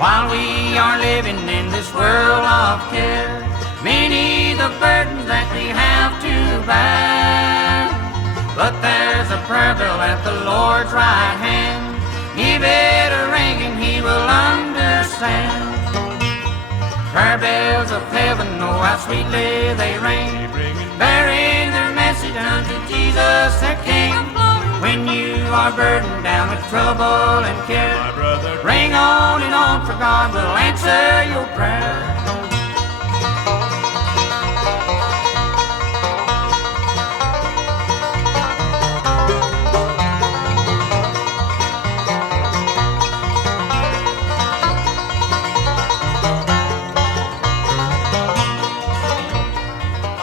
While we are living in this world of care, many the burdens that we have to bear. But there's a prayer bell at the Lord's right hand. Give it a ring and He will understand. Prayer bells of heaven, oh how sweetly they ring, bearing their message unto Jesus their King. When you are burdened down with trouble and care, my brother, ring on and on, for God will answer your prayer.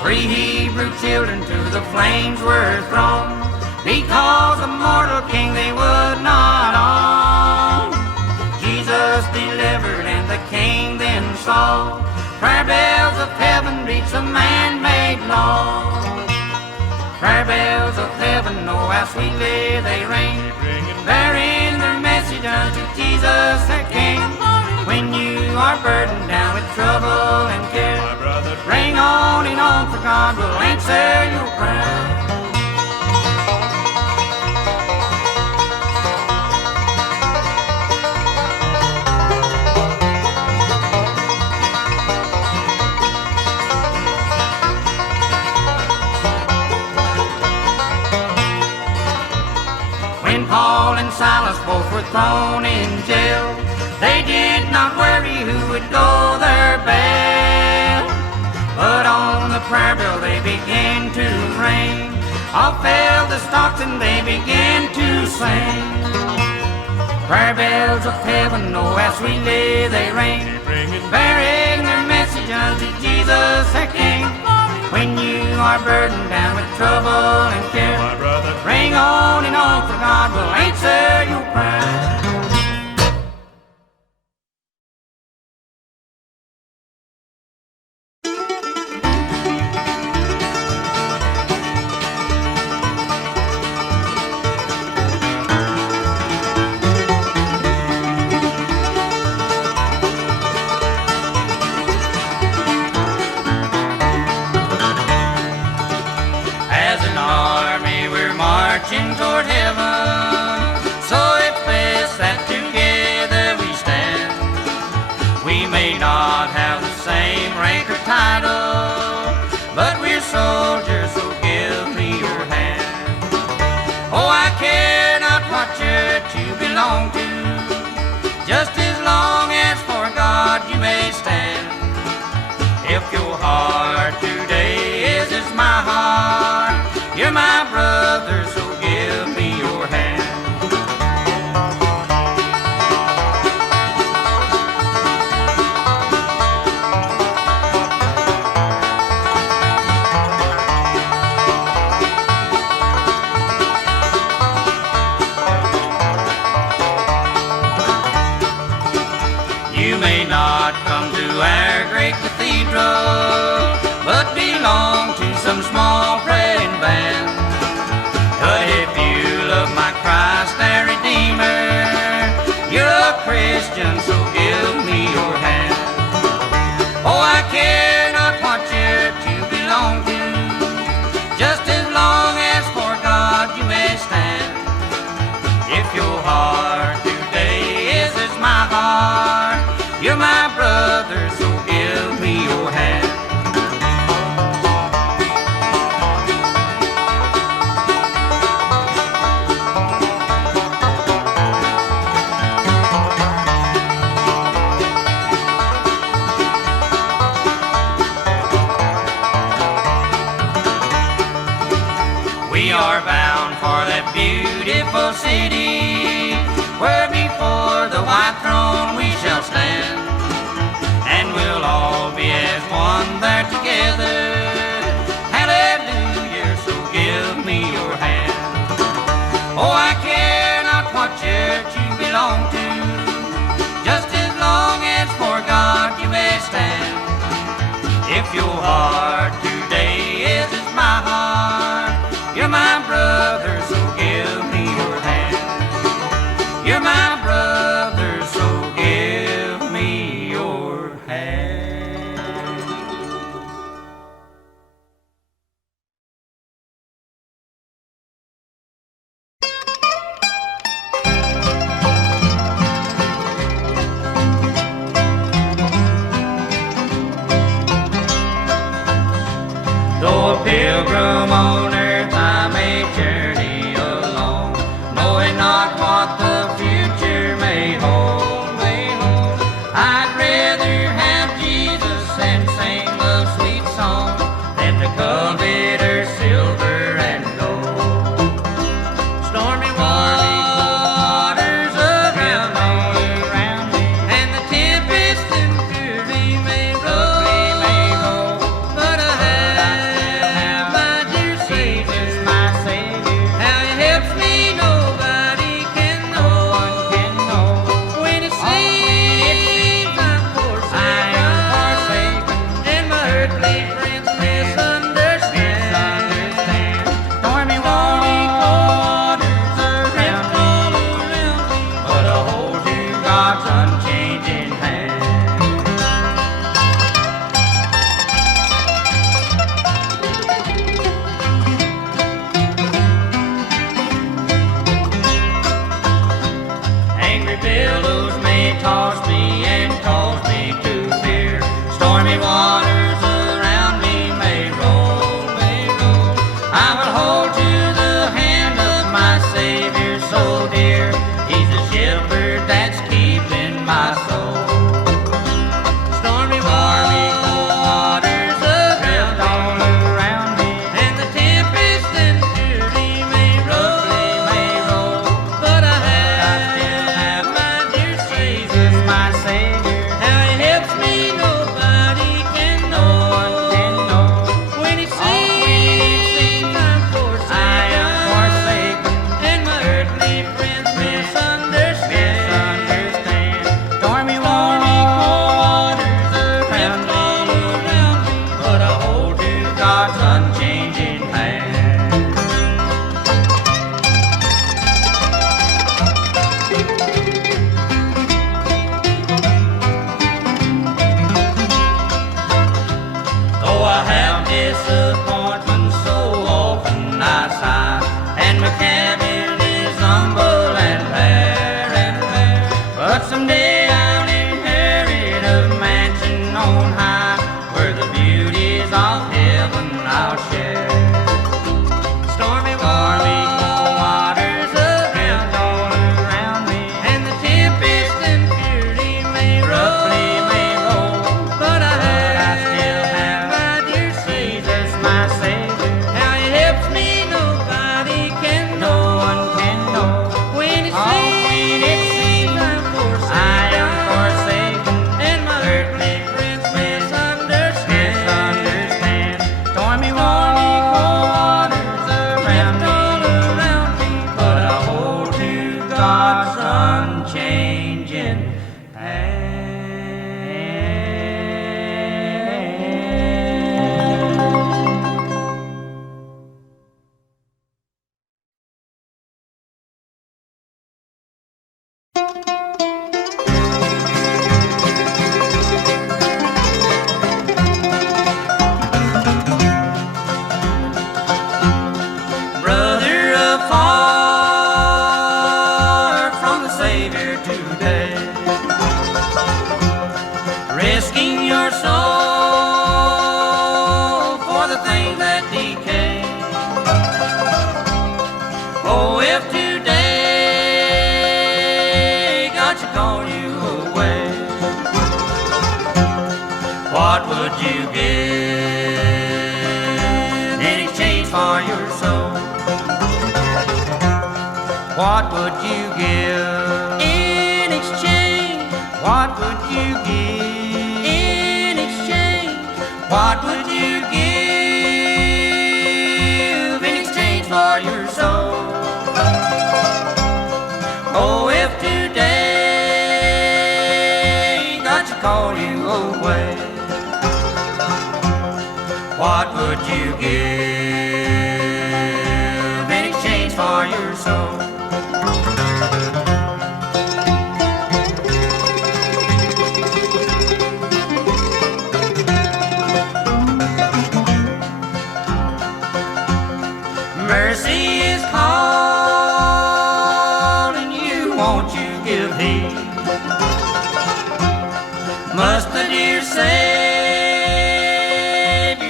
Three Hebrew children to the flames were thrown, because a mortal king they would not own. Jesus delivered and the king then saw prayer bells of heaven beats a man-made law. Prayer bells of heaven, oh how sweetly they ring, bearing their message unto Jesus their King. When you are burdened down with trouble and care, my brother, ring on and on, for God will answer your prayer. Paul and Silas both were thrown in jail. They did not worry who would go their bail, but on the prayer bell they began to ring. Off fell the stocks and they began to sing. Prayer bells of heaven, oh how sweetly they ring, bearing their message unto Jesus their King. When you are burdened down with trouble and care, my brother, ring on and on, for God will answer your prayer. Marching toward heaven, so it's best that together we stand. We may not have the same rank or title, but we're soldiers, so give me your hand. Oh, I care not what church you belong to, just as long as for God you may stand. If your heart today is as my heart, you're my brother, so give me your hand. You may not come to our great cathedral, but belong to some small praying band. But if you love my Christ our Redeemer, you're a Christian, so give me your hand. Oh, I care not what church you belong to, just as long as for God you may stand. If your heart today is as my heart, you're my brother, so give me your hand. We are bound for that beautiful city, where before the white throne we shall stand, and we'll all be as one there together. Hallelujah, so give me your hand. Oh, I care not what church you belong to, just as long as for God you may stand. If your heart today is as my heart, you're my brother, so give me your hand. You're my brother, so give me pilgrim on earth I may journey alone, knowing not what the future may hold, may hold. I'd rather have Jesus and sing love's sweet song than to covet her silver and gold. Stormy waters around me, and the tempest and fury may roll, but I have my dear Savior, how He helps me nobody can know. When it seems I'm forsaken, and my earthly friends misunderstand. Stormy waters around me, but I hold to God's unchanging hand. Angry billows may toss me and cause me to fear. Stormy waters around me may roll, may roll. I will hold to the hand of my Savior so dear. He's the shepherd that's keeping my soul. Stormy waters around me, and the tempest and fury may roll, but I still have my dear Savior, how He helps me nobody can know. When it seems I'm forsaken, and my earthly friends misunderstand. Stormy waters around me, but I hold to God's unchanging hand. Though I have disappointment so often I sigh, and my cabin is humble and bare, but someday I'll inherit a mansion on high, where the beauties of heaven I'll share. Stormy waters around me, and the tempest and fury may roll, but I still have my dear Savior, how He helps me nobody can know. When it seems I'm forsaken, and my earthly friends misunderstand. Stormy waters around me, but I hold to God's unchanging hand. Brother, apart from the Savior today, risking your soul for the things that decay. Oh, if today God should call you away, what would you give in exchange for your soul? What would you give in exchange? What would you give in exchange? What would you give in exchange for your soul? Oh, if today God should call you away, what would you give in exchange for your soul? Mercy is calling you, won't you give heed? Must the dear Savior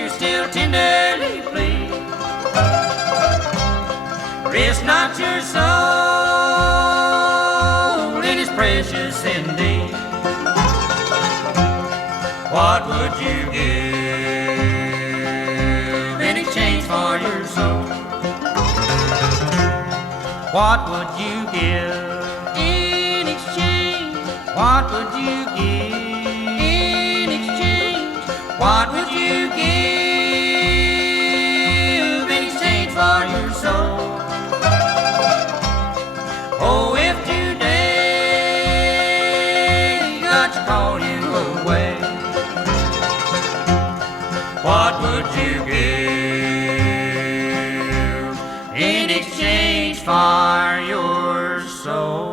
still tenderly plead? precious indeed. What would you give in exchange for your soul? What would you give in exchange? What would you give in exchange? What would you give in exchange for your soul? Oh, if today God should call you away, what would you give in exchange for your soul?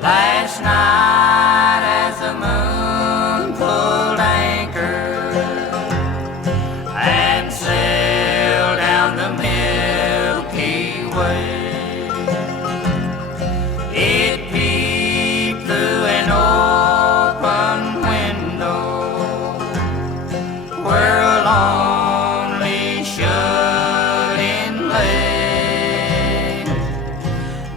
Last night as the moon pulled anchor and sailed down the Milky Way, it peeped through an open window where a lonely shut-in lay.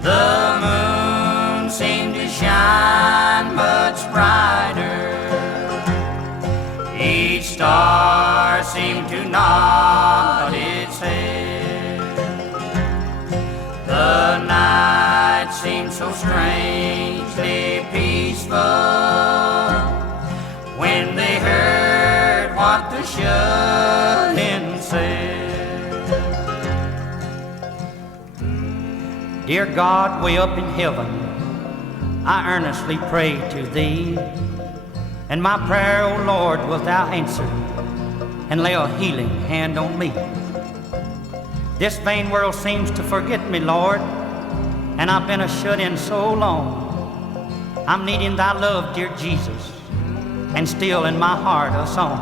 The moon seemed to shine much brighter. Each star seemed to nod its head. The night seemed so strangely peaceful when they heard what the shut-in said. Dear God, way up in heaven, I earnestly pray to Thee, and my prayer, O Lord, wilt Thou answer and lay a healing hand on me. This vain world seems to forget me, Lord, and I've been a shut-in so long. I'm needing Thy love, dear Jesus, and still in my heart a song.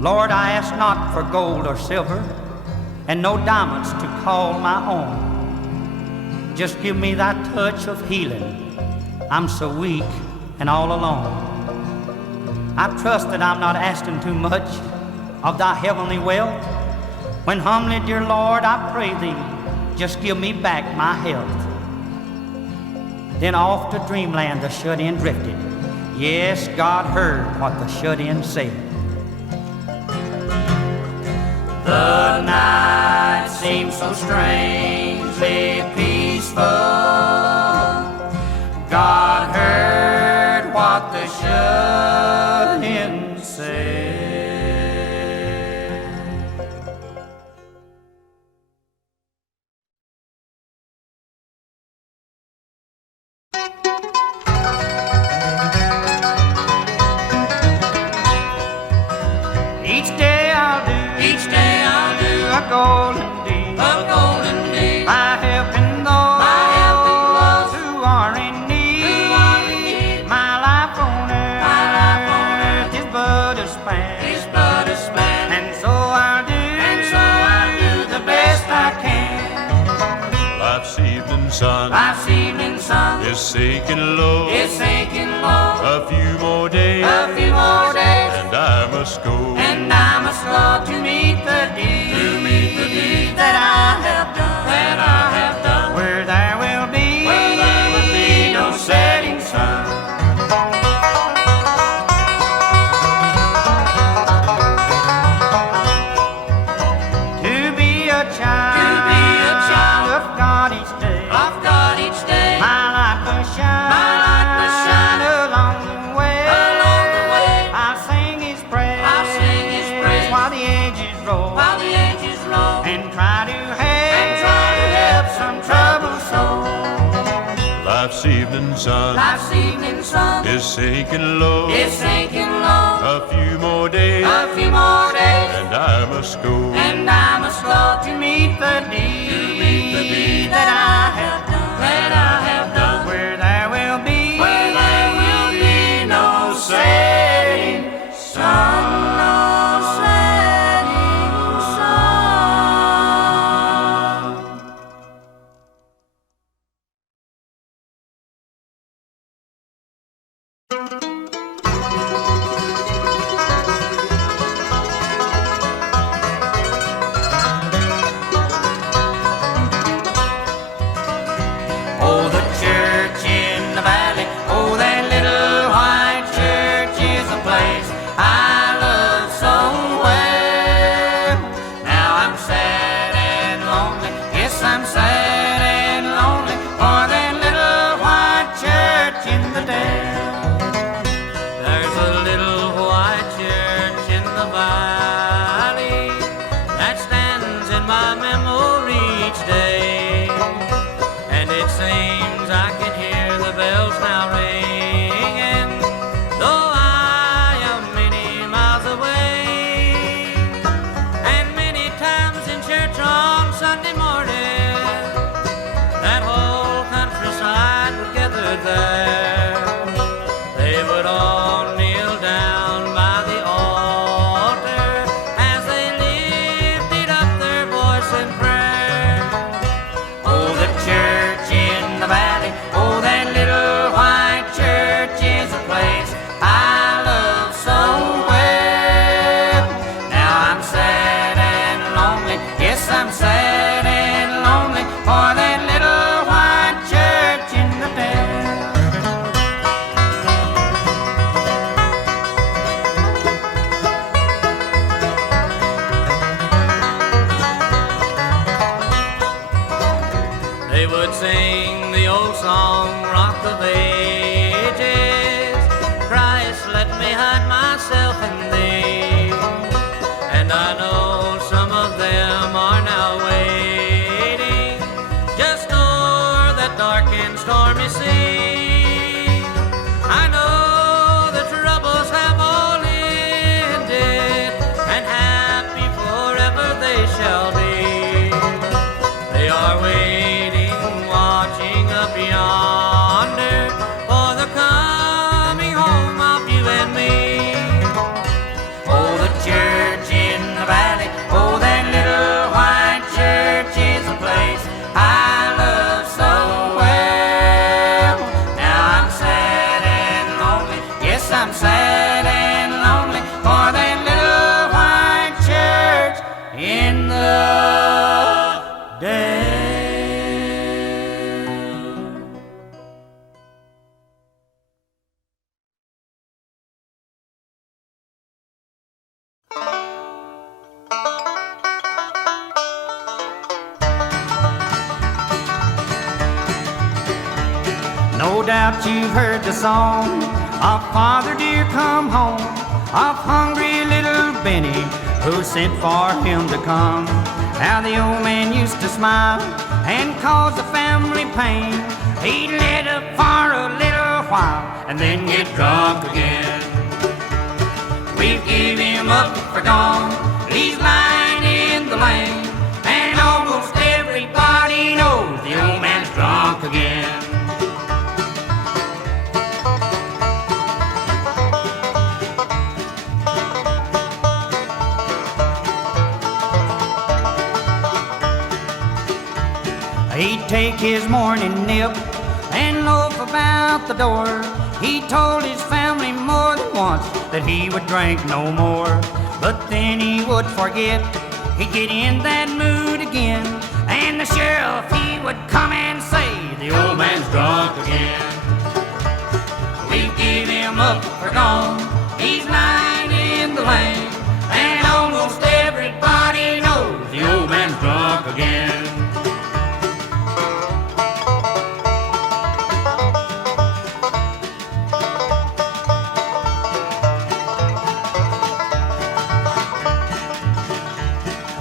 Lord, I ask not for gold or silver, and no diamonds to call my own. Just give me Thy touch of healing. I'm so weak and all alone. I trust that I'm not asking too much of Thy heavenly wealth. When humbly, dear Lord, I pray Thee, just give me back my health. Then off to dreamland the shut-in drifted. Yes, God heard what the shut-in said. The night seemed so strangely peaceful. God heard what the shut-in said. Each day I'll do a golden deed, by helping those who are in need. My life on earth is but a span, and so I'll do the best I can. Life's evening sun is sinking low. A few more days, and I must go To meet the deed that I have done, where there will be no setting sun. To be a child of God each day, my light will shine along the way. I'll sing His praise while the ages roll, and try to help some troubled soul. Life's evening sun is sinking low. A few more days, and I must go to meet the deed that I have done, where there will be no setting sun. song, Rock of Ages. Christ, let me hide myself in thee. And I know some of them are now waiting just o'er that dark and stormy sea. I know the troubles have all ended, and happy forever they shall be. They are waiting, watching up yonder for the coming home of you and me. Oh, the church in the valley, oh, that little white church is a place I love so well. Now I'm sad and lonely, yes, I'm sad and lonely for that little white church in the day. No doubt you've heard the song of Father Dear Come Home, of hungry little Benny who sent for him to come. Now the old man used to smile and cause the family pain. He'd let up for a little while and then get drunk again. We've give him up for gone, he's lying in the lane, and almost everybody knows the old man's drunk again. He'd take his morning nip and loaf about the door. He told his family more than once that he would drink no more. But then he would forget, he'd get in that mood again, and the sheriff, he would come and say, the old man's drunk again. We give him up for gone, he's lying in the lane, and almost everybody knows the old man's drunk again.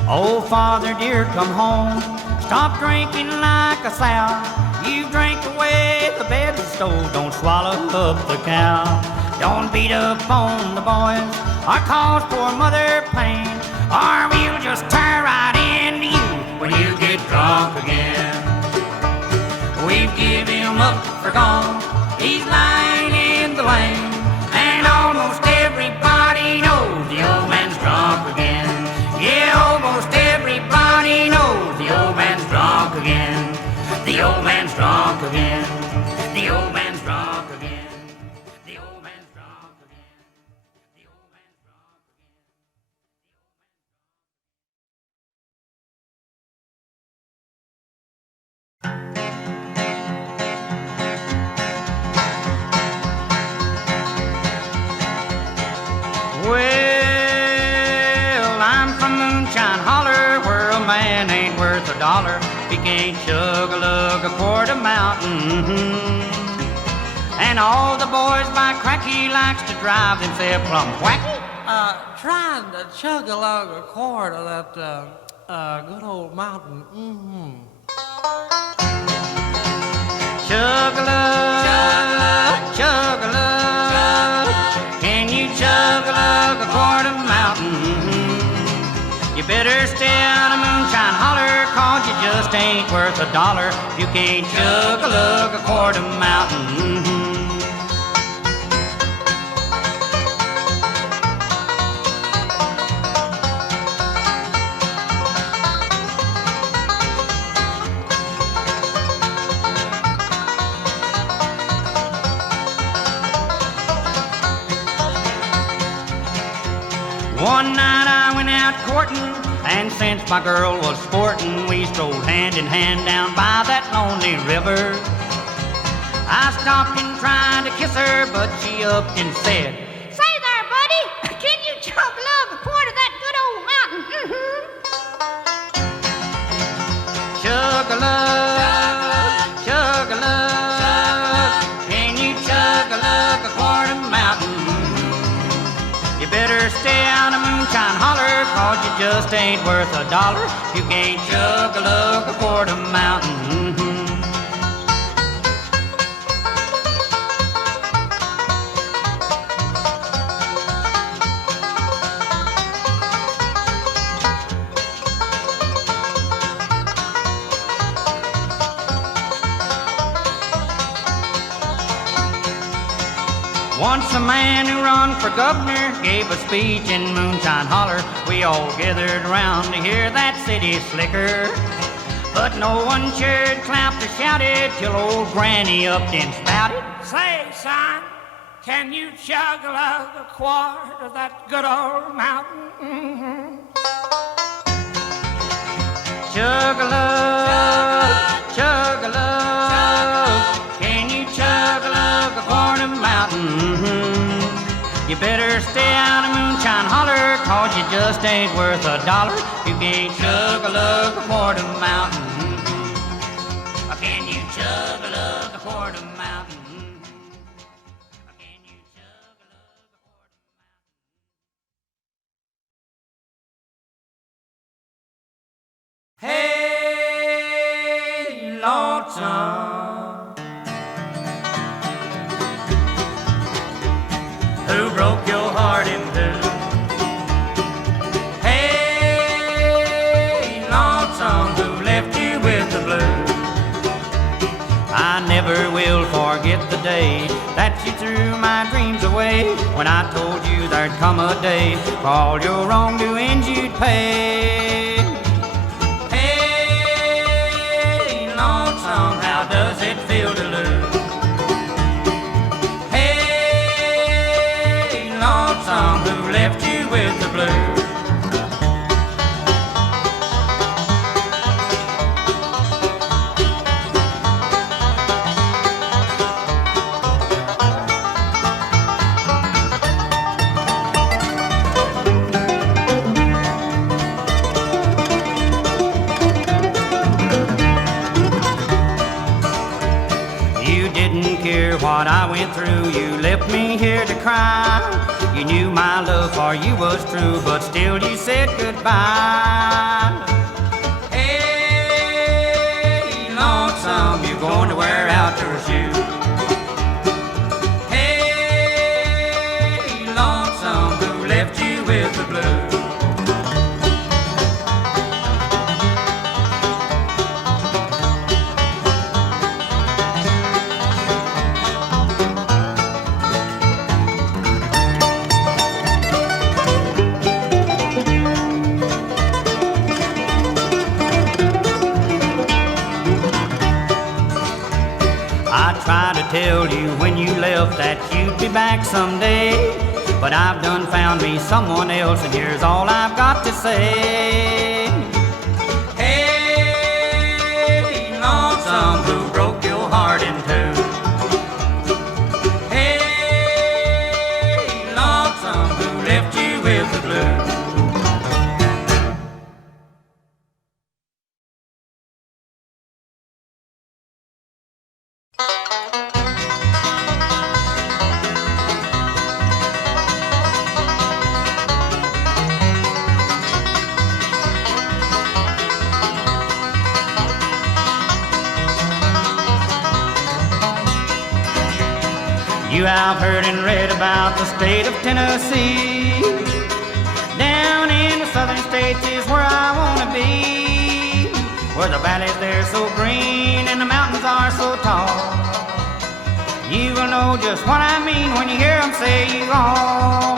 Oh, Father dear, come home, stop drinking like a sow. You drink away the bed and stove, don't swallow up the cow. Don't beat up on the boys or cause poor mother pain, or we'll just tear right into you when you get drunk again. We've give him up for gone, he's lying in the lane, and almost everybody knows the old man's drunk again. Yeah, almost everybody knows the old man's drunk again. The old man's drunk again. The old man's drunk again. The old man's drunk again. The old man's drunk again. Well, I'm from Moonshine Holler, where a man ain't worth a dollar. He can't chug-a-lug a quart of mountain. And all the boys by crack, he likes to drive themselves plumb whacky. Trying to chug-a-lug a quart of that good old mountain. Chug-a-lug, chug-a-lug. Can you chug-a-lug a quart of mountain? You better stay out of Moonshine Holler, 'cause you just ain't worth a dollar. You can't chug-a-lug a quart of mountain. One night I went out courting, and since my girl was sporting, we strolled hand in hand down by that lonely river. I stopped and tried to kiss her, but she upped and said, "Say there, buddy, can you chug-a-lug a quart of that good old mountain?" Chug-a-lug, chug-a-lug. 'cause you just ain't worth a dollar. You can't chug a lug a quart of mountain. Once a man who run for governor gave a speech in Moonshine Holler. We all gathered around to hear that city slicker. But no one cheered, clapped, or shouted till old Granny upped and spouted. Say, son, can you chug a quart of that good old mountain? Mm-hmm. Chug-a-lug, chug-a-lug, can you chug-a-lug a quart of mountain? Mm-hmm. You better stay out of Moonshine Holler, 'cause you just ain't worth a dollar. You can't chug-a-lug a quart of mountain. Mm-hmm. Can you chug-a-lug a quart of mountain? Mm-hmm. Can you chug-a-lug a quart of mountain? Hey, lonesome, who broke your heart in two? Hey, lonesome, who left you with the blues? I never will forget the day that you threw my dreams away, when I told you there'd come a day for all your wrongdoings you'd pay. Hey, lonesome, how does it feel to lose? Hey, lonesome, who left you with the blues? What I went through, you left me here to cry. You knew my love for you was true, but still you said goodbye. Hey, lonesome, you're going to wear out your shoes. Hey, lonesome, who left you with the blues? Tried to tell you when you left that you'd be back someday, but I've done found me someone else, and here's all I've got to say. Hey, lonesome, who broke your heart in two? Hey, lonesome, who left you with the blues? You have heard and read about the state of Tennessee. Down in the southern states is where I want to be, where the valleys they're so green and the mountains are so tall. You will know just what I mean when you hear them say, "Oh,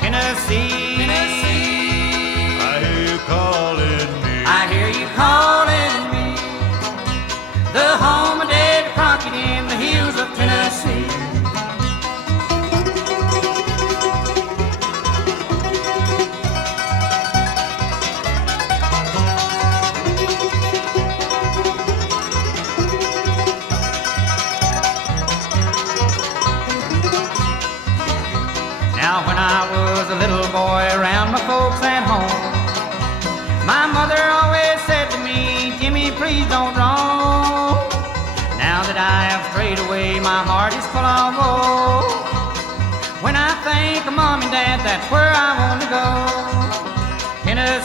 Tennessee, Tennessee." I hear you calling me. I hear you calling me, the home of Dave Crockett in the hills of Tennessee. Now when I was a little boy around my folks at home, my mother always said to me, "Jimmy, please don't roam." Now that I have strayed away, my heart is full of woe. When I think of Mom and Dad, that's where I want to go. Tennessee.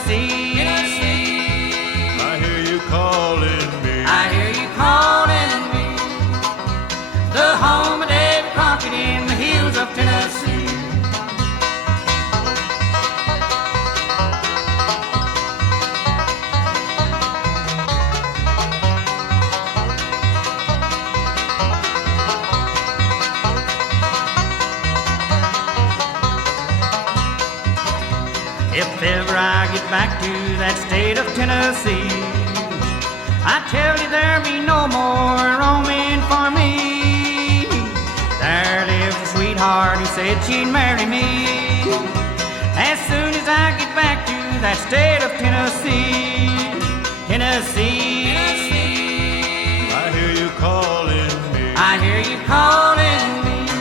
back to that state of Tennessee. I tell you there'll be no more roaming for me. There lives a sweetheart who said she'd marry me. As soon as I get back to that state of Tennessee, Tennessee. I hear you calling me. I hear you calling me.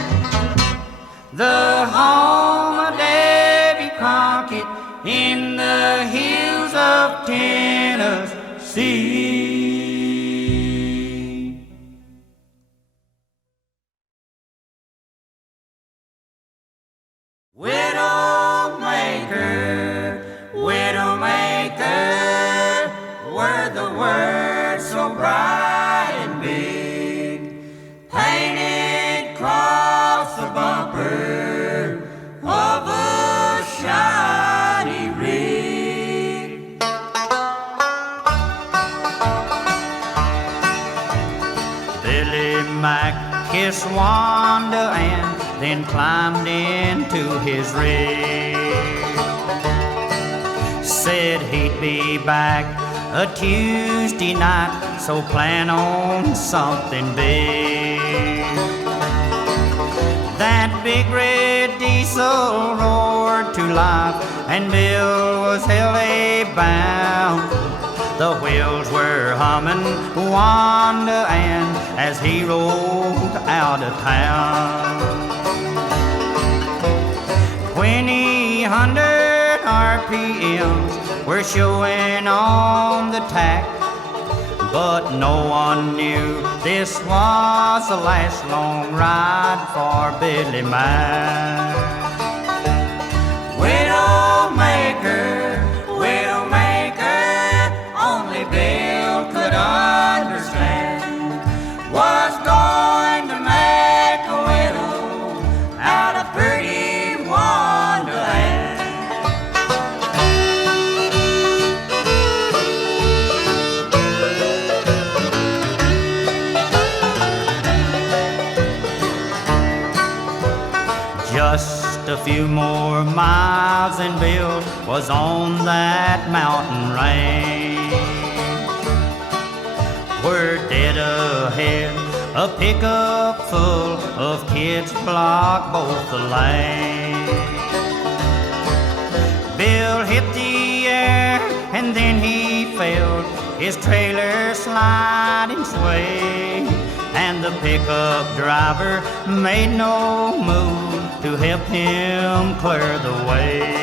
The home of Davy Crockett in the hills of Tennessee. Widowmaker, were the words so bright and big, painted across the bumper of a shiny rig. Billy Mack kissed Wanda and then climbed into his rig. Said he'd be back a Tuesday night, so plan on something big. That big red diesel roared to life, and Bill was LA bound. The wheels were humming Wanda Ann as he rode out of town. 2,000 RPMs were showing on the tack, but no one knew this was the last long ride for Billy Mack. Widowmaker, widowmaker, only Bill could understand, was going to make a widow out of pretty Wonderland. Just a few more miles and Bill was on that mountain range. We're dead ahead, a pickup full of kids blocked both the lanes. Bill hit the air and then he felt his trailer slide and sway, and the pickup driver made no move to help him clear the way.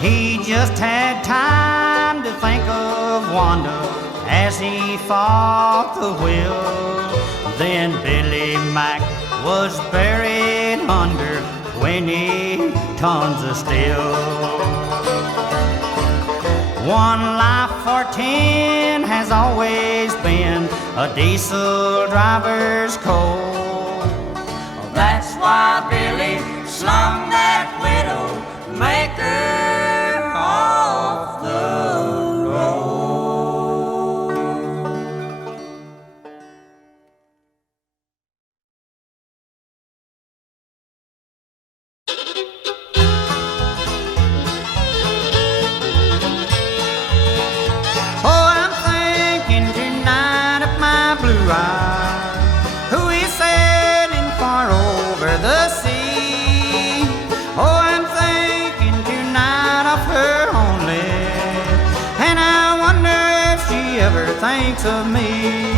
He just had time to think of Wanda as he fought the wheel. Then Billy Mack was buried under 20 tons of steel. One life for 10 has always been a diesel driver's code. That's why Billy slung that widow maker off the road. Oh, I'm thinking tonight of my blue eyes, who is sailing far over the sea. Oh, I'm thinking tonight of her only, and I wonder if she ever thinks of me.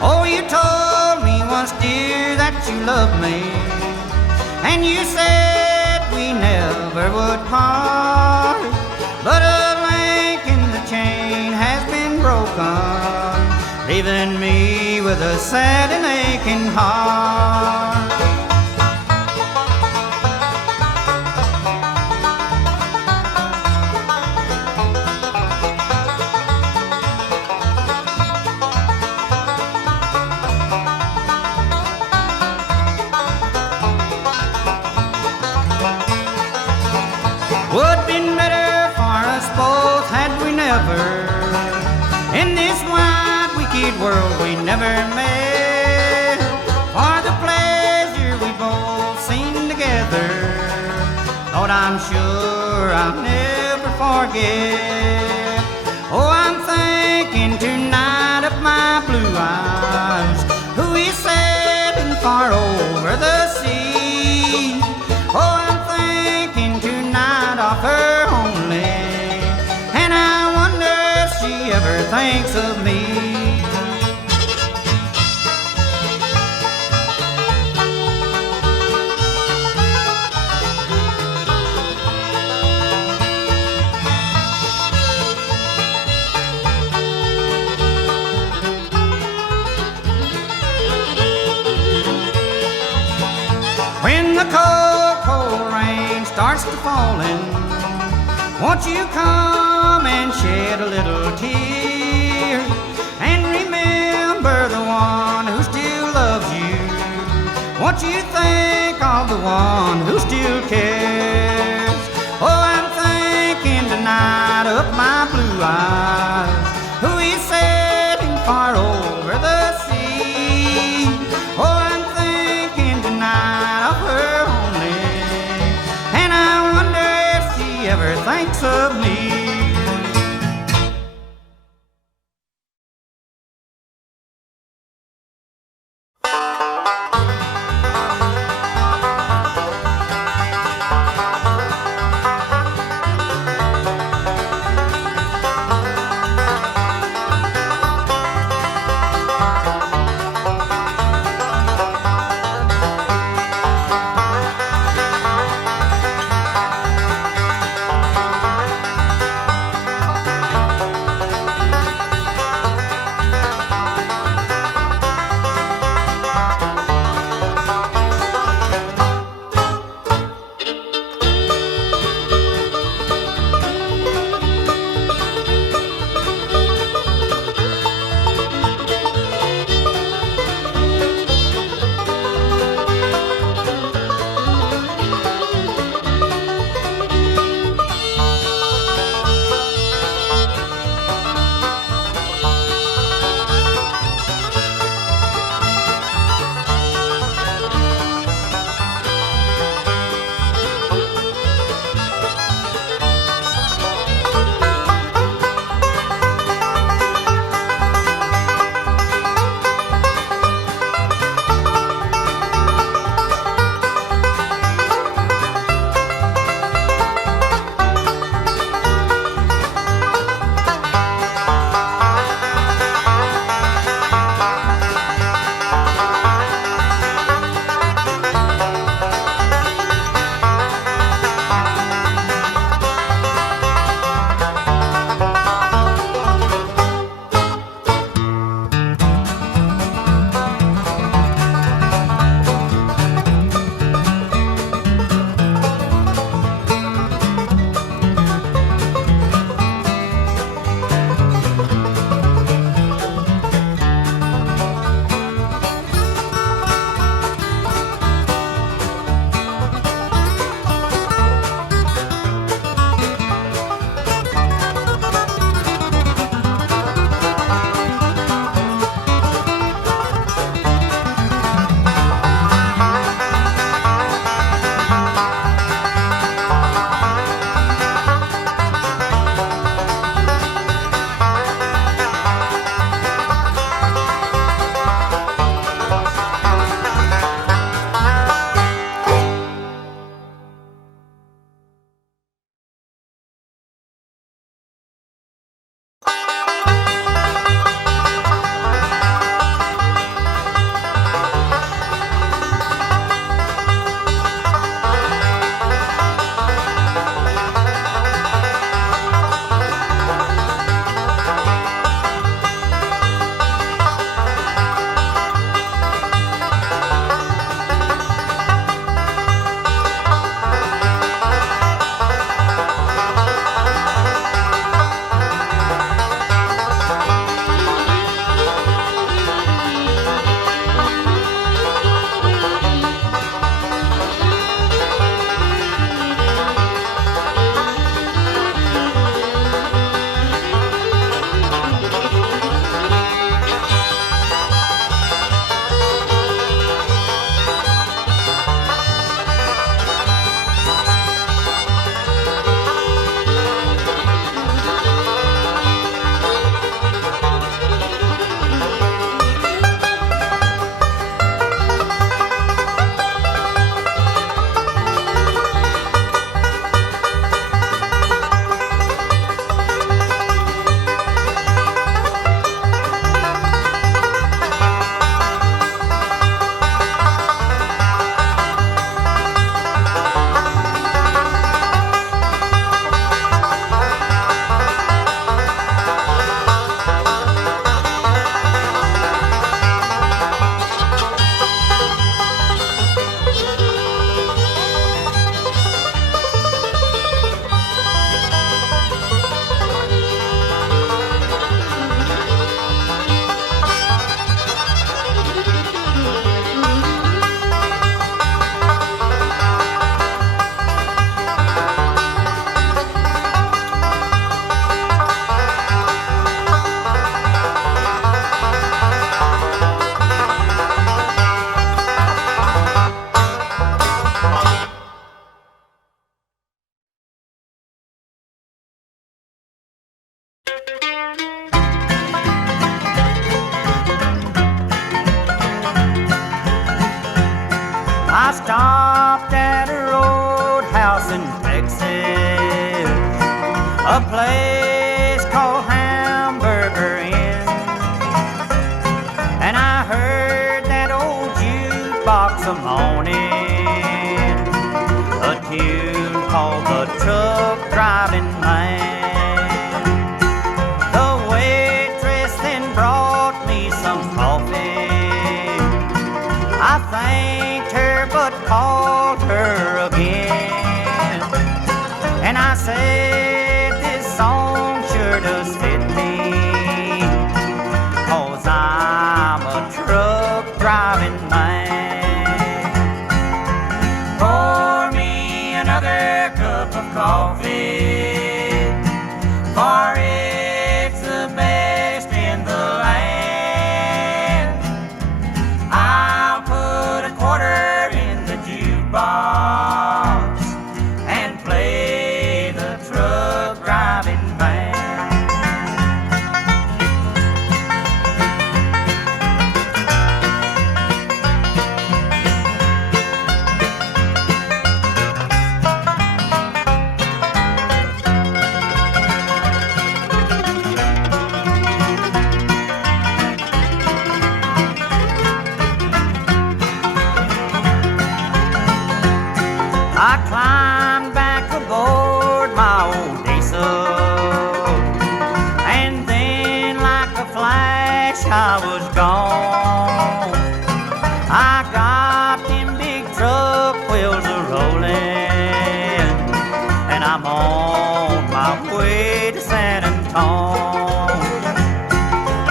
Oh, you told me once, dear, that you loved me, and you said we never would part. But a link in the chain has been broken, leaving me with a sad and aching heart. Would been better for us both had we never, in this wide wicked world we never met. For the pleasure we both seen together, Lord, I'm sure over I'll never forget. Oh, I'm thinking tonight of my blue eyes, who is sailing far over the sea. Oh, I'm thinking tonight of her only, and I wonder if she ever thinks of me. When the cold, cold rain starts to fallin', won't you come and shed a little tear, and remember the one who still loves you? Won't you think of the one who still cares? Oh, I'm thinking tonight of my blue eyes, who is sailing far over the sea. Oh, I'm thinking tonight of her only, and I wonder if she ever thinks of me. I stopped at a roadhouse in Texas, a place called Hamburger Inn, and I heard that old jukebox a morning, a tune called The Truck Driving Man. The waitress then brought me some coffee. I thanked her but called her again, and I said this song sure does fit me, 'cause I'm a truck driving man. Pour me another cup of coffee, for it's the best in the land. I'll put a quarter in the jukebox and play the truck driving band. I climbed back aboard my old diesel, and then like a flash I was gone. I got them big truck wheels a-rolling, and I'm on my way to San Antone.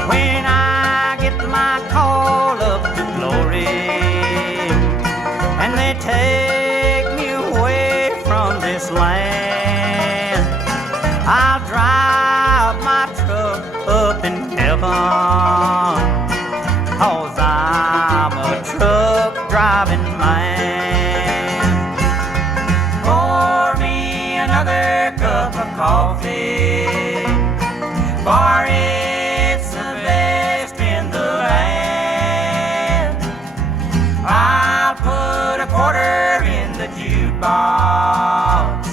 When I get my call up to glory, and they take me away from this land, I'll drive my truck up in heaven, 'cause I'm a truck driving man. Pour me another cup of coffee, for it's the best in the land. I'll put a quarter in the jukebox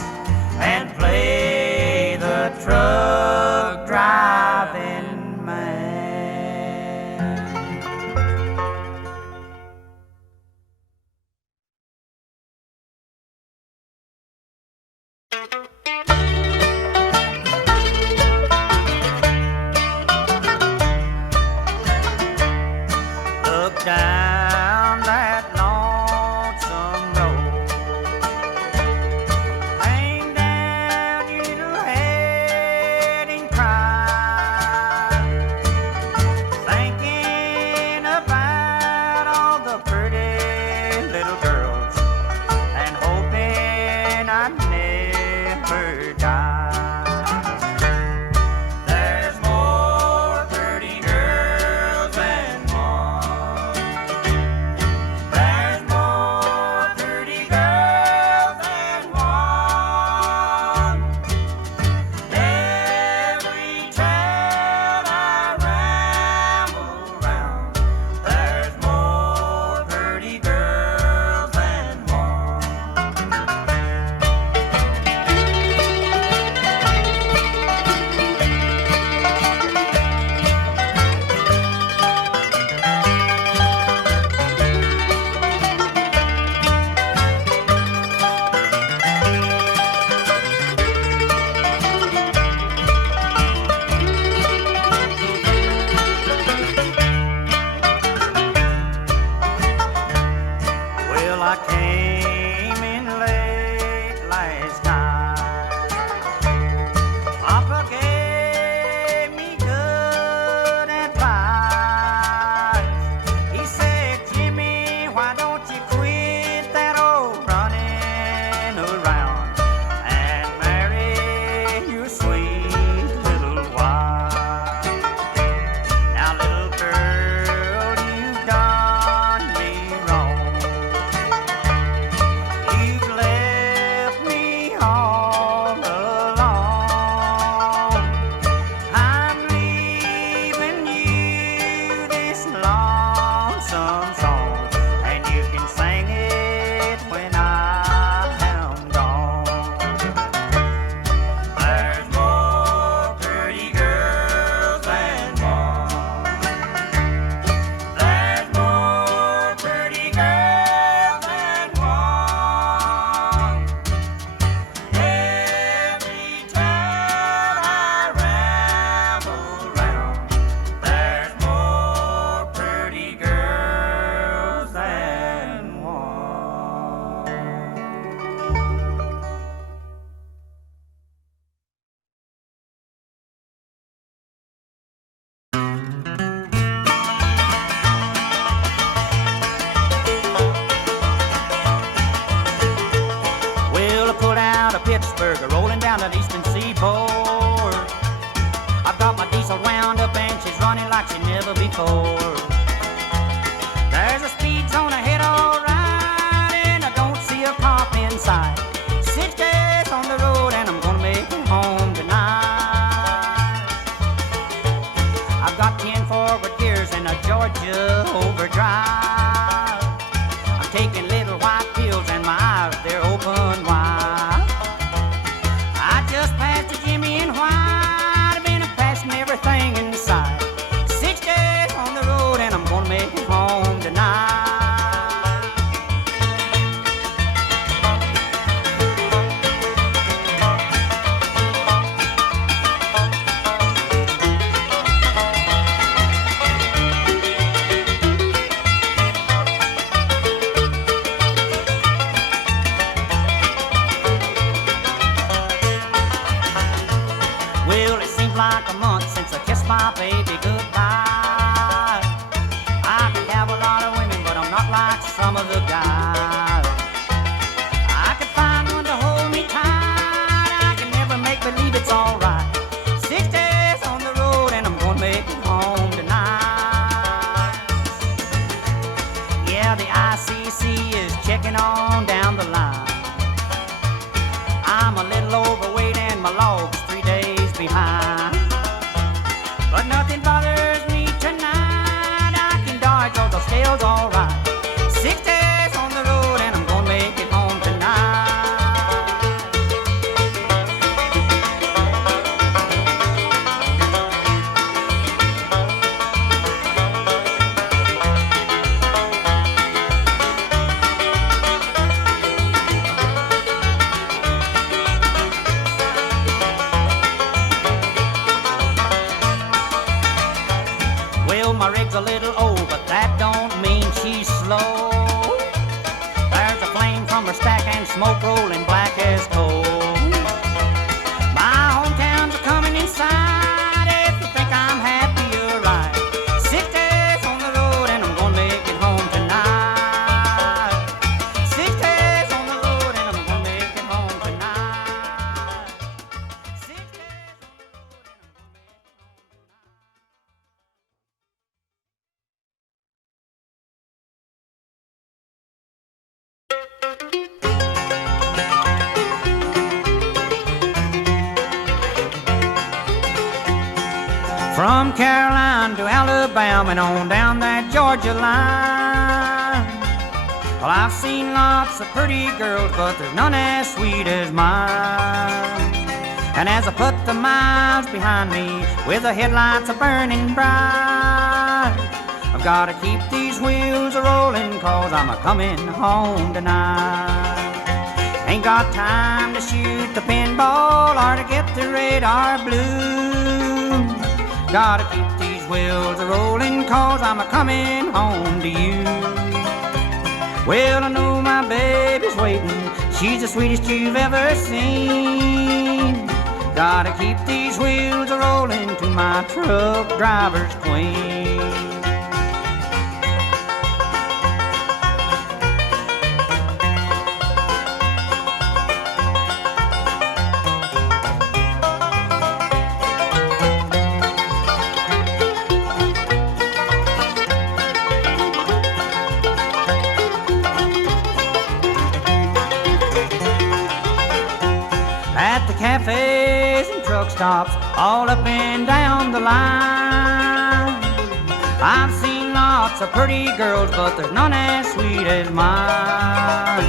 and play the truck driving man. Pittsburgh, rolling down the eastern seaboard. I've got my diesel wound up and she's running like she never before. There's a speed zone ahead, alright, and I don't see a cop inside. 6 days on the road and I'm gonna make it home tonight. I've got 10 forward gears and a Georgia overdrive. I'm taking little white pills and my eyes, they're open wide. I just passed a Jimmy in white, I've been passing everything in sight. 6 days on the road and I'm gonna make it home tonight. Well, it seems like a month since I kissed my baby goodbye. I could have a lot of women, but I'm not like some of the guys. I could find one to hold me tight, I can never make believe it's alright. 6 days on the road and I'm gonna make it home tonight. Yeah, the ICC is checking on down the line. I'm a little overweight and my log's 3 days behind. But nothing bothers me tonight, I can dodge all the scales alright. 6 days on the road and I'm gonna make it home tonight. Well, my rig's a little old, but that don't mean she's slow. There's a flame from her stack and smoke rolling black as coal. My hometowns are coming inside, if you think I'm happy, you're right. 6 days on the road and I'm gonna make it home tonight. 6 days on the road and I'm gonna make it home tonight. 6 days on the road and I'm gonna make it home tonight. From Carolina to Alabama and on down that Georgia line. Well, I've seen lots of pretty girls, but there's none as sweet as mine. And as I put the miles behind me with the headlights burning bright, I've gotta keep these wheels a-rolling 'cause I'm a-coming home tonight. Ain't got time to shoot the pinball or to get the radar blue. Gotta keep these wheels a-rolling 'cause I'm a-coming home to you. Well, I know my baby's waiting, she's the sweetest you've ever seen. Gotta keep these wheels a-rolling to my truck driver's queen. At the cafes and truck stops all up and down the line, I've seen lots of pretty girls, but there's none as sweet as mine.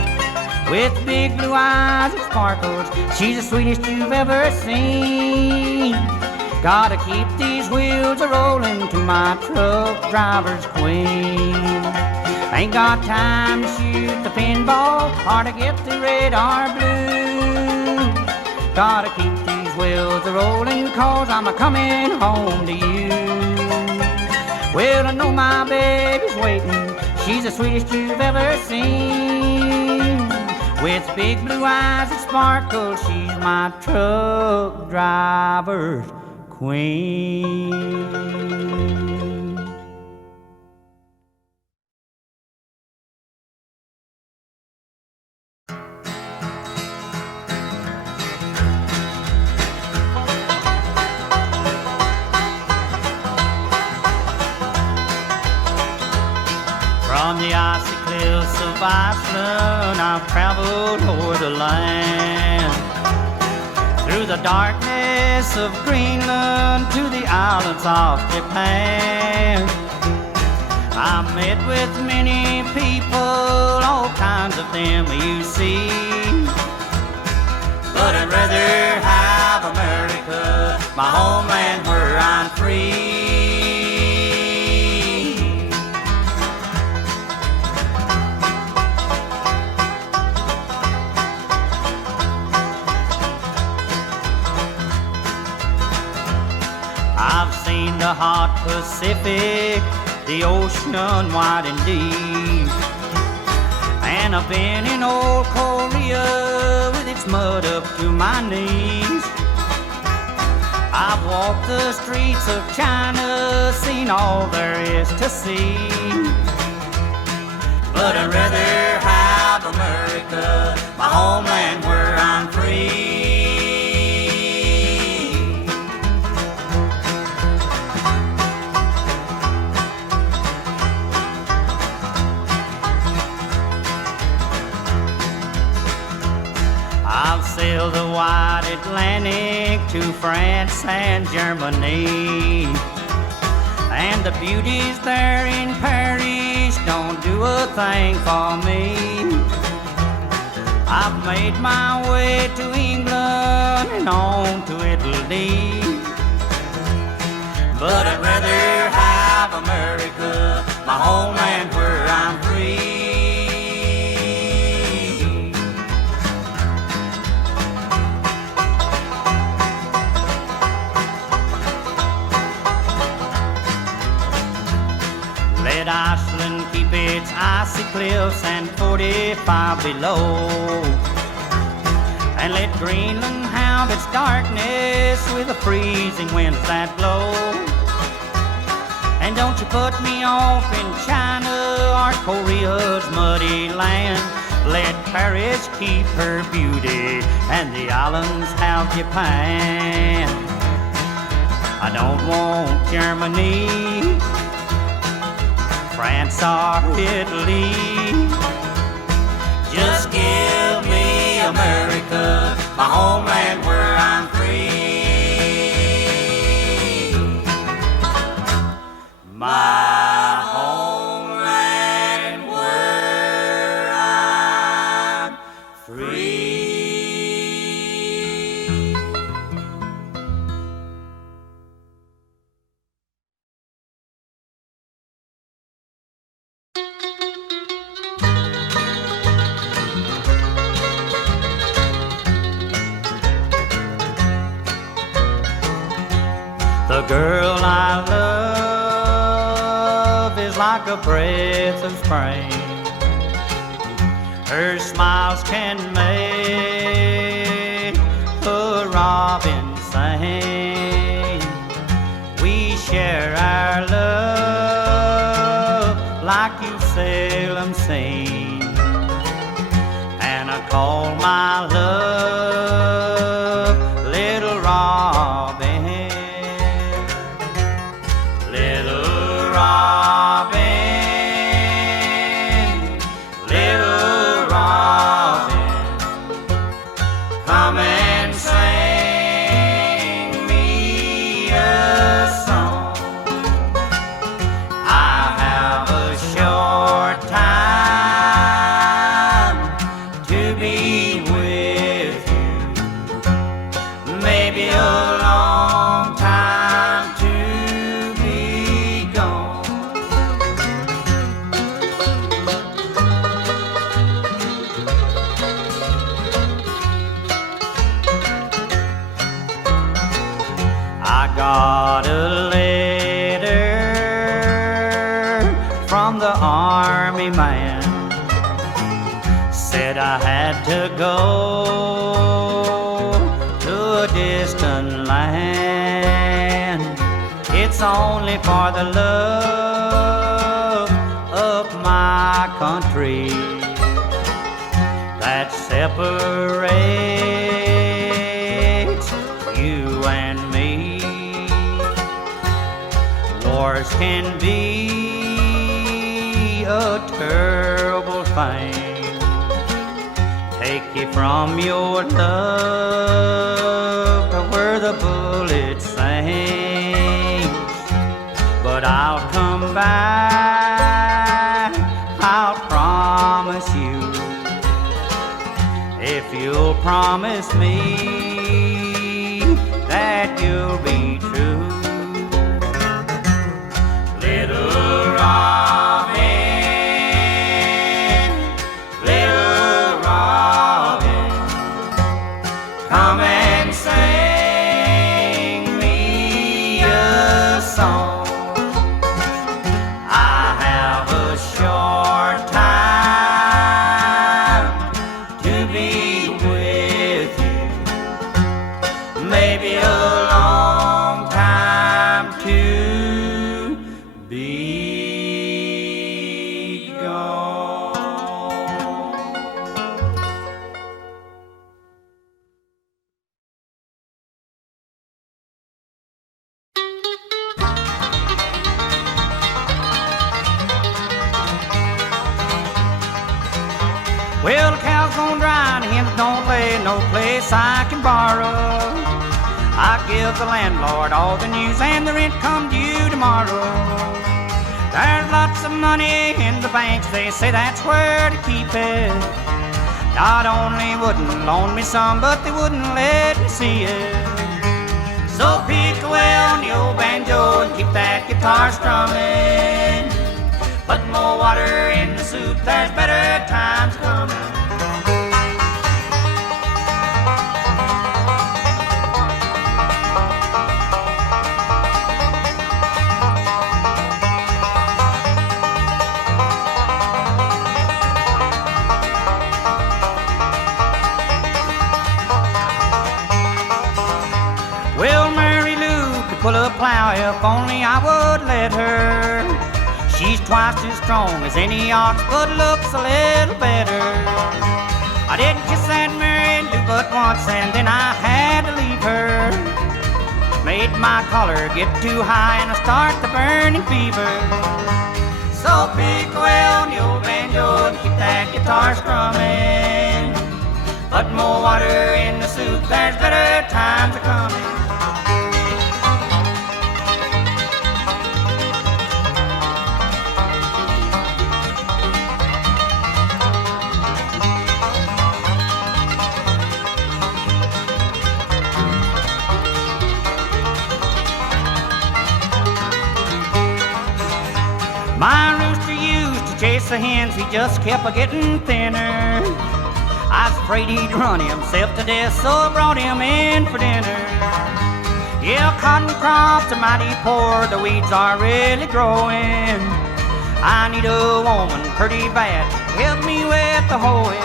With big blue eyes and sparkles, she's the sweetest you've ever seen. Gotta keep these wheels a-rolling to my truck driver's queen. Ain't got time to shoot the pinball or to get the radar blue. Gotta keep these wheels a-rolling 'cause I'm a-coming home to you. Well, I know my baby's waiting, she's the sweetest you've ever seen. With big blue eyes and sparkles, she's my truck driver's queen. the icy cliffs of Iceland, I've traveled o'er the land. Through the darkness of Greenland to the islands of Japan, I met with many people, all kinds of them you see. But I'd rather have America, my homeland where I'm free. I've seen the hot Pacific, the ocean wide and deep, and I've been in old Korea with its mud up to my knees. I've walked the streets of China, seen all there is to see. But I'd rather have America, my homeland where I'm free. I've sailed the wide Atlantic to France and Germany, and the beauties there in Paris don't do a thing for me. I've made my way to England and on to Italy, but I'd rather have America, my homeland where I'm free. Let Iceland keep its icy cliffs and 45 below, and let Greenland have its darkness with the freezing winds that blow. And don't you put me off in China or Korea's muddy land. Let Paris keep her beauty and the islands have Japan. I don't want Germany, France or Italy. Just give me America, my homeland where I'm free. My homeland where I'm free. The girl I love is like a breath of spring. Her smiles can make a robin sing. We share our love like you seldom seen, and I call my love Little Robin. Little Robin, little Robin, come and sing me a song. I have a short time to be with you, maybe a long time to be gone. I got a letter from the army man, said I had to go to a distant land. It's only for the love of my country that separates you and me. Wars can be a terrible thing, take you from your love to where the bullet sings. But I'll come back, I'll promise you, if you'll promise me that you'll be true. Little Robin, little Robin, come and sing me a song. I have a short time to be with you, maybe a long time to be gone. Well, the cow's gone dry and the hens don't lay, no place I can borrow. I give the landlord all the news and the rent come due tomorrow. There's lots of money in the banks, they say that's where to keep it. Not only wouldn't loan me some, but they wouldn't let me see it. So pick away on the old banjo and keep that guitar strumming. Put more water in the soup, there's better times coming. Well, Mary Lou could pull a plow if only I would let her. She's twice as strong as any ox, but looks a little better. I didn't kiss that Mary Lou but once, and then I had to leave her. Made my collar get too high, and I start the burning fever. So pick away on the old banjo and keep that guitar strumming. Put more water in the soup, there's better times a coming. My rooster used to chase the hens, he just kept a-getting thinner. I was afraid he'd run himself to death, so I brought him in for dinner. Yeah, cotton crops are mighty poor, the weeds are really growing. I need a woman pretty bad to help me with the hoeing.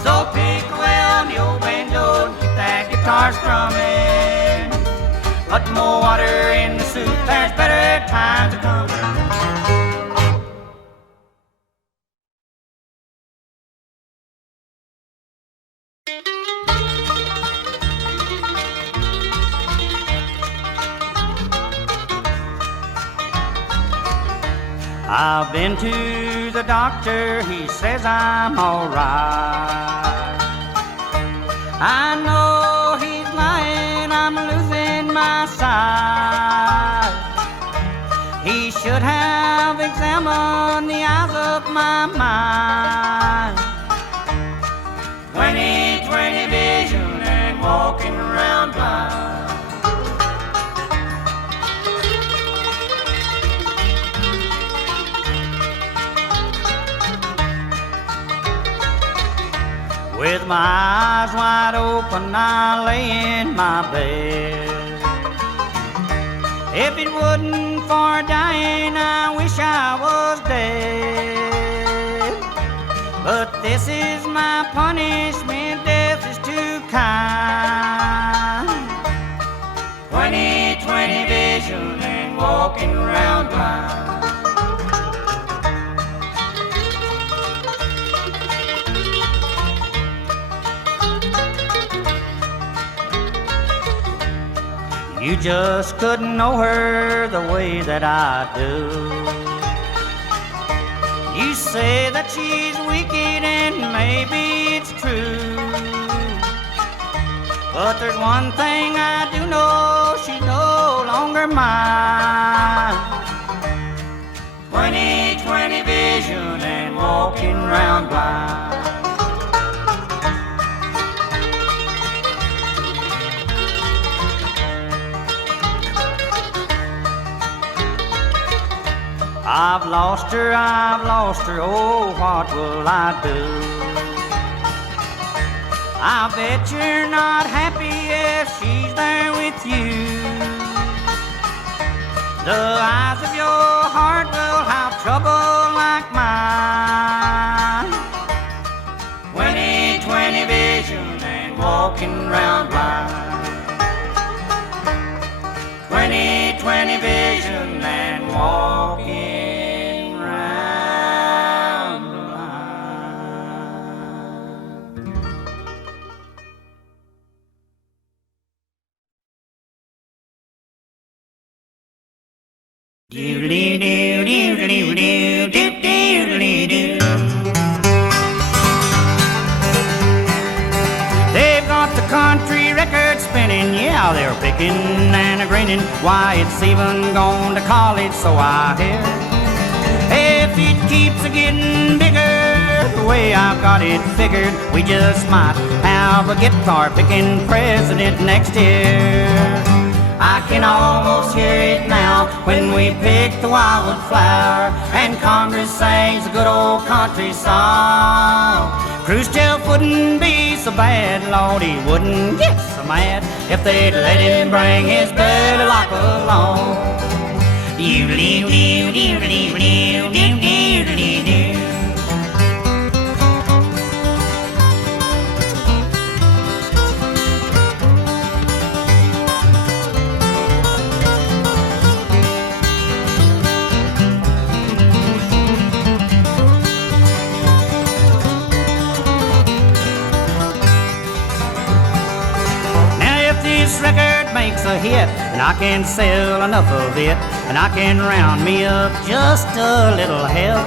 So pick away on the old banjo and keep that guitar strumming. Put more water in the soup, there's better times a coming. I've been to the doctor, he says I'm alright. I know he's lying, I'm losing my sight. He should have examined the eyes of my mind. 20/20 vision and walking around blind. With my eyes wide open, I lay in my bed. If it wasn't for dying, I wish I was dead. But this is my punishment, death is too kind. 20/20 vision and walking around blind. You just couldn't know her the way that I do. You say that she's wicked and maybe it's true, but there's one thing I do know, she's no longer mine. 20/20 vision and walking round blind. I've lost her, oh, what will I do? I bet you're not happy if she's there with you. The eyes of your heart will have trouble like mine. 20/20 vision and walking round blind. 20/20 vision and walking round blind. Doodly-doo, doodly-doo, they've got the country record spinning, yeah, they're picking and a grinning. Why, it's even gone to college, so I hear. If it keeps a-getting bigger, the way I've got it figured, we just might have a guitar-picking president next year. I can almost hear it now when we pick the wildflower and Congress sings a good old country song. Khrushchev wouldn't be so bad, Lord, he wouldn't get so mad if they'd let him bring his belly like along. This record makes a hit, and I can sell enough of it, and I can round me up just a little help.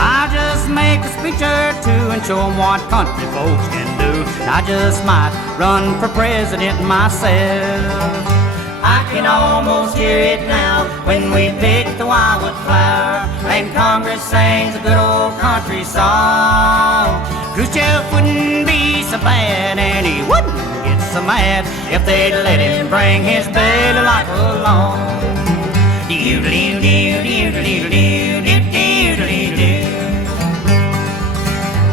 I'll just make a speech or two and show 'em what country folks can do. I just might run for president myself. I can almost hear it now when we pick the wildflower and Congress sings a good old country song. Khrushchev wouldn't be so bad, and he wouldn't get so mad if they'd let him bring his belly like along.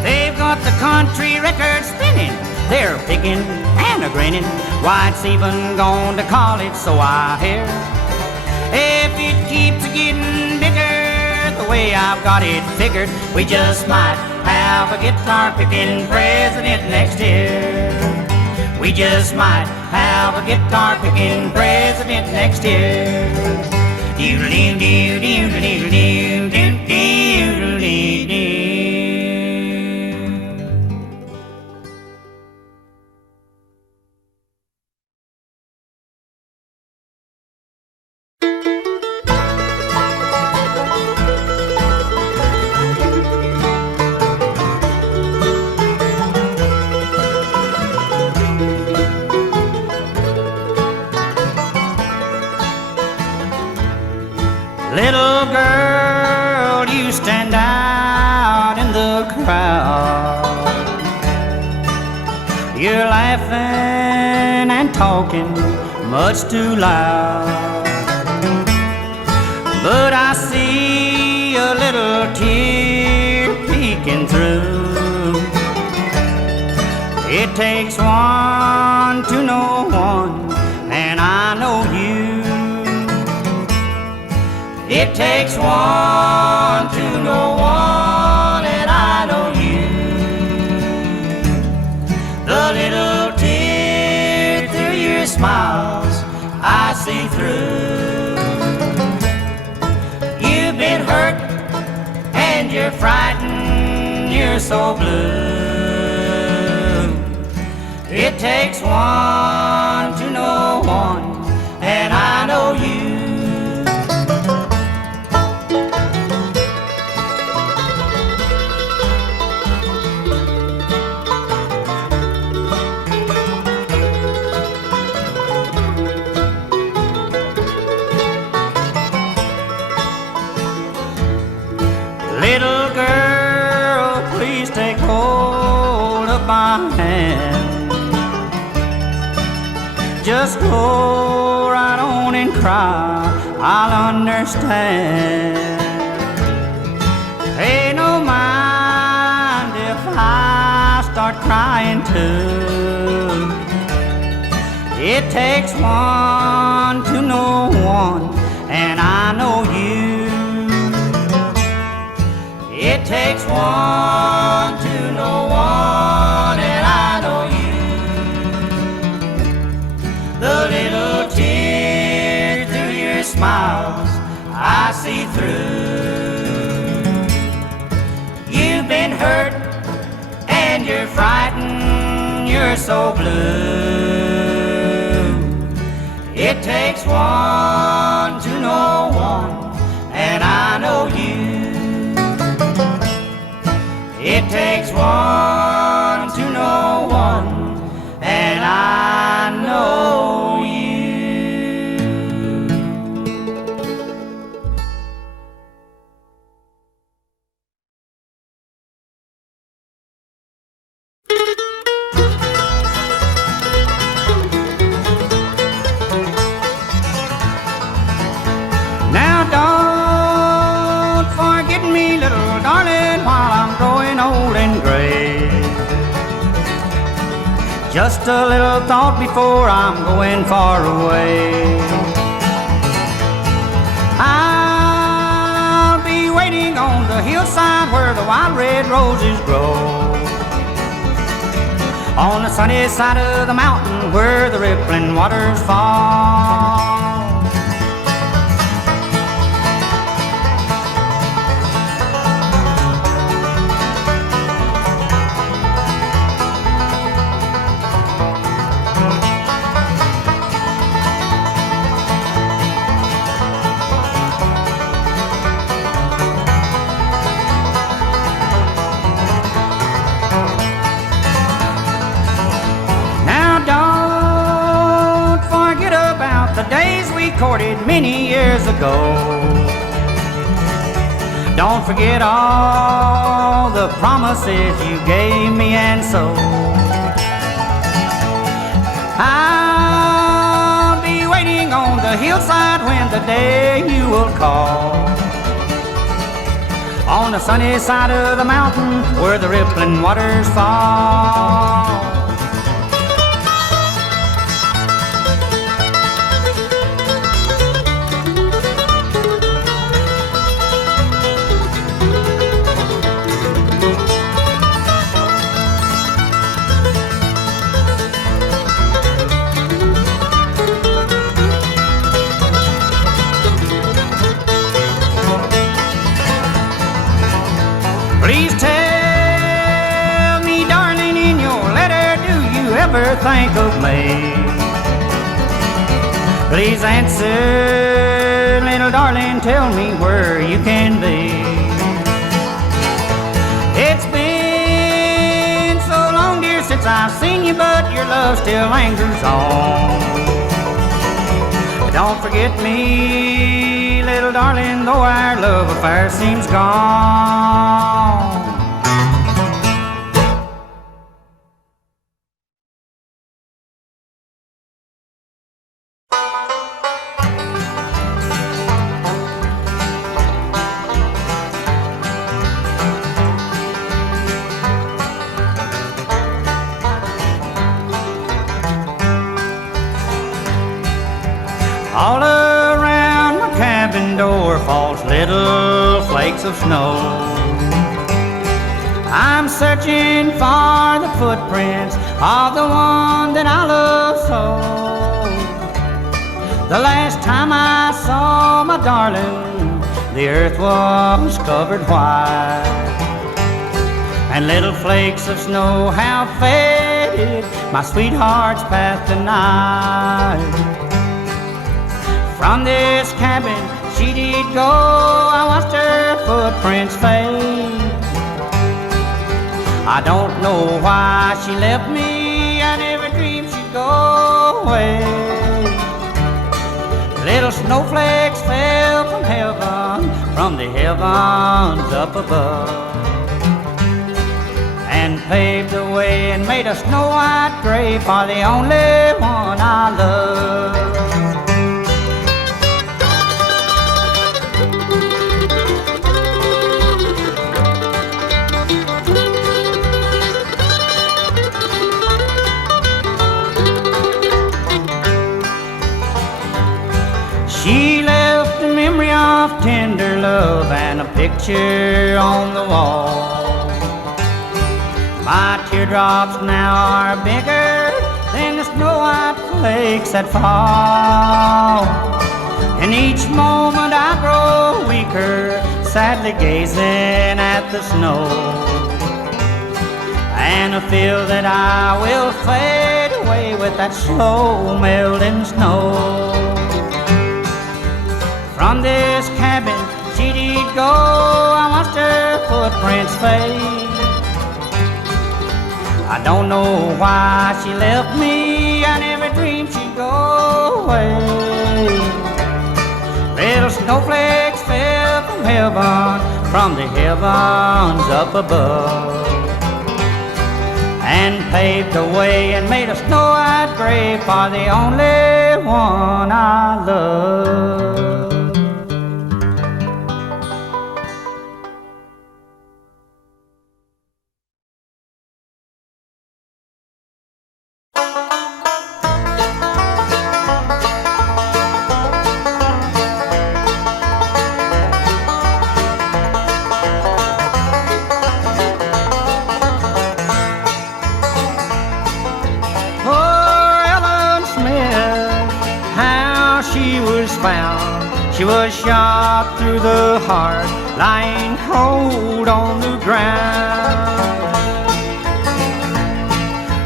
They've got the country record spinning, they're picking and a grinning. Why, it's even gone to college, so I hear. If it keeps getting bigger, the way I've got it figured, we just might have a guitar-picking president next year. We just might have a guitar-picking president next year. Little girl, you stand out in the crowd. You're laughing and talking much too loud. But I see a little tear peeking through. It takes one to know one, and I know you. It takes one to know one, and I know you. The little tear through your smiles I see through. You've been hurt and you're frightened, you're so blue. It takes one to know one, and I know you. my hand. Just go right on and cry, I'll understand. Pay no mind if I start crying too. It takes one to know one, and I know you. It takes one to know one, and I know you. The little tears through your smiles I see through. You've been hurt and you're frightened, you're so blue. It takes one to know one, and I know you. It takes one to know one, and I know you. Now don't forget me, little darling, while I'm growing old and gray. Just a little thought before I'm going far away. I'll be waiting on the hillside where the wild red roses grow, on the sunny side of the mountain where the rippling waters fall. The days we courted many years ago. Don't forget all the promises you gave me, and so I'll be waiting on the hillside when the day you will call, on the sunny side of the mountain where the rippling waters fall. Please tell me, darling, in your letter, do you ever think of me? Please answer, little darling, tell me where you can be. It's been so long, dear, since I've seen you, but your love still lingers on. Don't forget me, little darling, though our love affair seems gone. All around my cabin door falls little flakes of snow. I'm searching for the footprints of the one that I love so. The last time I saw my darling, the earth was covered white, and little flakes of snow have faded my sweetheart's path tonight. From this cabin she did go, I watched her footprints fade. I don't know why she left me, I never dreamed she'd go away. Little snowflakes fell from heaven, from the heavens up above, and paved the way and made a snow-white grave for the only one I love. She left a memory of tender love and a picture on the wall. My teardrops now are bigger than the snow-white flakes that fall. And each moment I grow weaker, sadly gazing at the snow. And I feel that I will fade away with that slow melting snow. From this cabin she did go, I watched her footprints fade. I don't know why she left me, I never dreamed she'd go away. Little snowflakes fell from heaven, from the heavens up above, and paved the way and made a snow-white grave for the only one I love. She was shot through the heart, lying cold on the ground.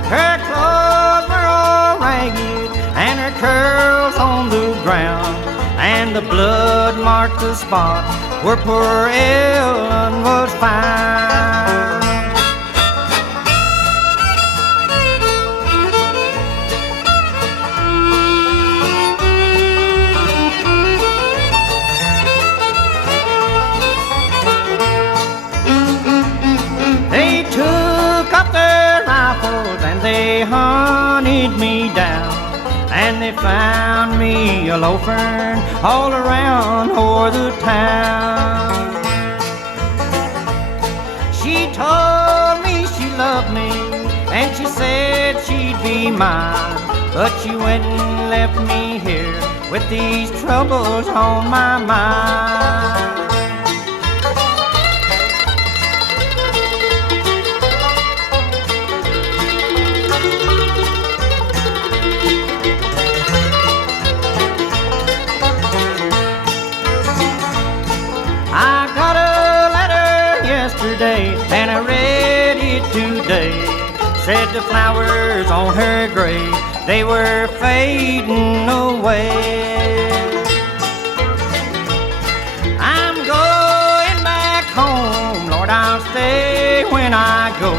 Her clothes were all ragged and her curls on the ground, and the blood marked the spot where poor Ellen was found. They hunted me down, and they found me a loafing all around o'er the town. She told me she loved me, and she said she'd be mine, but she went and left me here with these troubles on my mind. And I read it today. Said the flowers on her grave, they were fading away. I'm going back home, Lord, I'll stay when I go.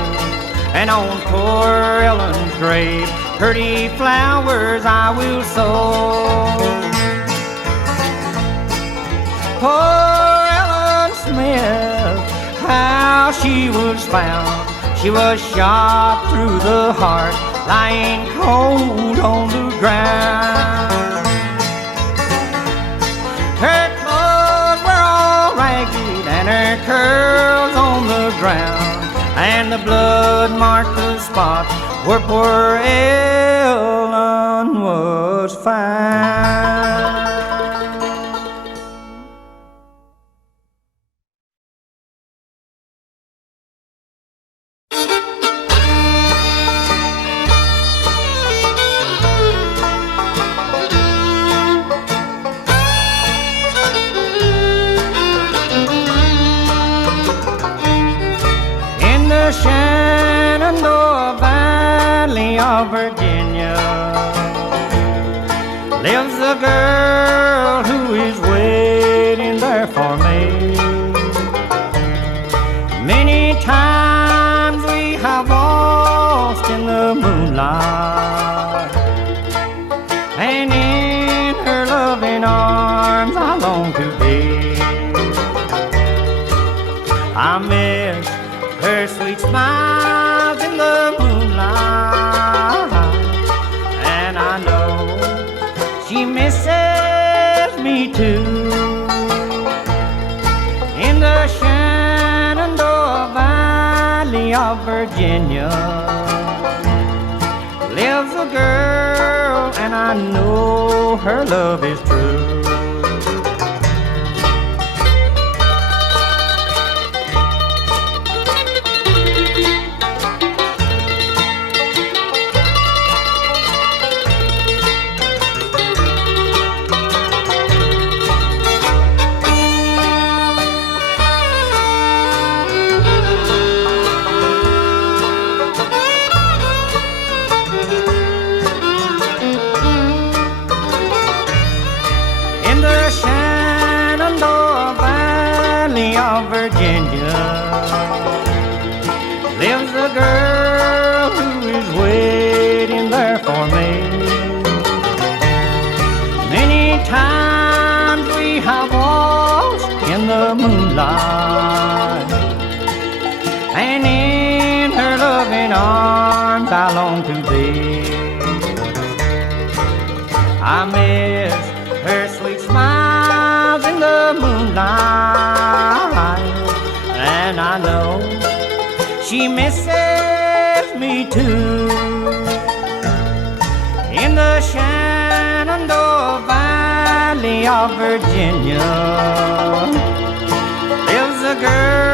And on poor Ellen's grave, pretty flowers I will sow. Poor Ellen Smith, how she was found. She was shot through the heart, lying cold on the ground. Her clothes were all ragged and her curls on the ground, and the blood marked the spot where poor Ellen was found. Shenandoah Valley of Virginia lives a girl who is waiting there for me. Many times we have waltzed in the moonlight, and in her loving arms I long to be. I miss her sweet smile misses me too. In the Shenandoah Valley of Virginia lives a girl, and I know her love is true. Of Virginia lives a girl who is waiting there for me. Many times we have waltzed in the moonlight, and in her loving arms I long to be. I miss her sweet smiles in the moonlight, and I know she misses me too. In the Shenandoah Valley of Virginia lives a girl